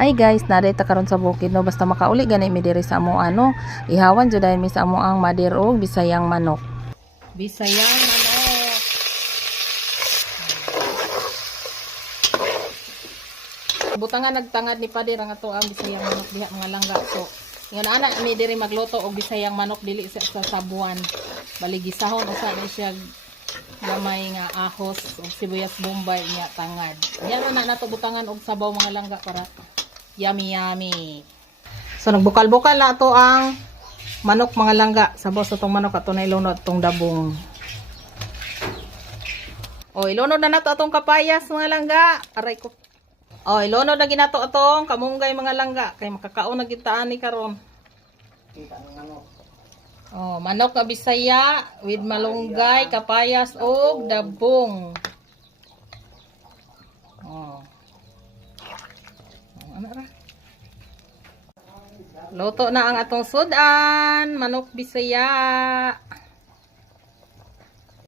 Hi guys, narita karon sa bukid no, basta makauli gani mi diri sa amo ihawan jud mi sa amo ang madir og bisayang manok. Bisayang manok. Butangan nagtangad ni padir ang ato ang bisayang manok diha mga langga. So, ngon ana mi diri magluto og bisayang manok dili sa sabuan. Baligisahon usa ni siya gamay nga ahos o sibuyas bombay niya tangad. Yan na nato butangan og sabaw mga langga para yummy yummy. So nagbukal-bukal na to ang manok mga langga. Sabaw sa tong manok ato na ilunod tong dabong. O ilunod na nato atong kapayas mga langga. Aray ko. O ilunod na ginato atong kamunggay mga langga kay makakaon na gitaan ni karon. Kita ng manok. Oh, manok nga Bisaya with malunggay, kapayas ug dabong. Oh. Ano ra? Luto na ang atong sudan, manok Bisaya.